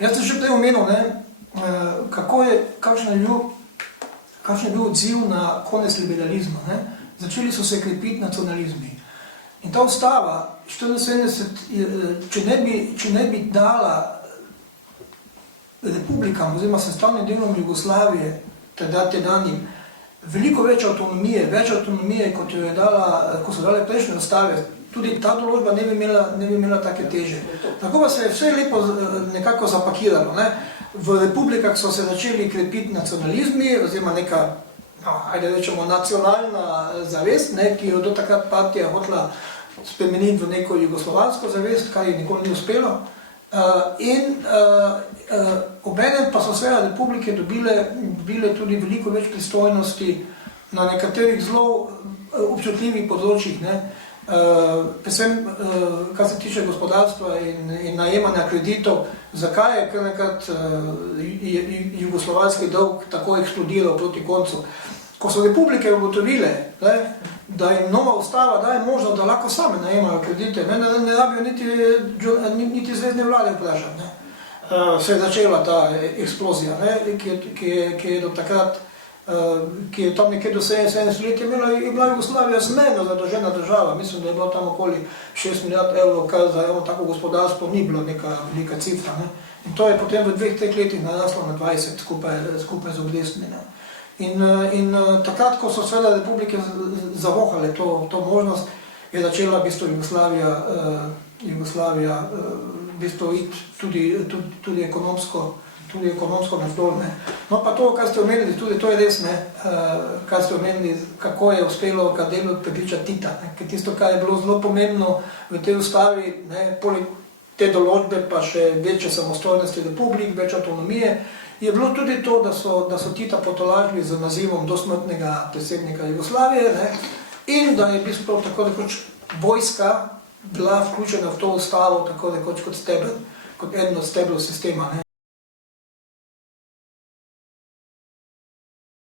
Jaz sem še prej omenil, kakšen je bil odziv na konec liberalizma. Začeli so se krepiti nacionalizmi. In ta ustava 74, če ne bi dala republikam oziroma sestavnim delom Jugoslavije, tedanjim, veliko več avtonomije, kot so dale prejšnje ustave, tudi ta določba ne bi imela take teže. Tako pa se je vse lepo nekako zapakiralo. V republikah so se začeli krepiti nacionalizmi, oziroma neka, ajde rečemo, nacionalna zavest, ki jo do takrat partija hotela spremeniti v neko jugoslovansko zavest, kar ji nikoli ni uspelo. In obenem pa so seveda republike dobile tudi veliko več pristojnosti na nekaterih zelo občutljivih področjih, predvsem, kar se tiče gospodarstva in najemanja kreditov. Zakaj je kar nekrat jugoslovanski dolg tako eksplodiral proti koncu? Ko so republike ugotovile, da jim nova ustava daje možnost, da lahko same najemajo kredite, ne rabijo niti zvezdne vlade vprašati. Se je začela ta eksplozija, ki je do takrat, ki je tam nekje do 70 let, je bila Jugoslavija zmerno zadolžena država. Mislim, da je bilo tam okoli 6 milijard evrov, kar za tako gospodarstvo ni bilo neka velika cifra. In to je potem v 2-3 letih naraslo na 20 skupaj z obrestmi. In takrat, ko so seveda republike zavohale to možnost, je začela v bistvu Jugoslavija v bistvu iti tudi ekonomsko navzdol. No pa to, kar ste omenili, tudi to je res, kar ste omenili, kako je uspelo Kardelju prepričati Tita. Ker tisto, kar je bilo zelo pomembno v tej ustavi, poleg te določbe pa še večje samostojnosti republik, več avtonomije, je bilo tudi to, da so Tita potolažili z nazivom dosmrtnega predsednika Jugoslavije in da je v bistvu tako rekoč vojska bila vključena v to ustavo tako rekoč kot eden od stebrov sistema.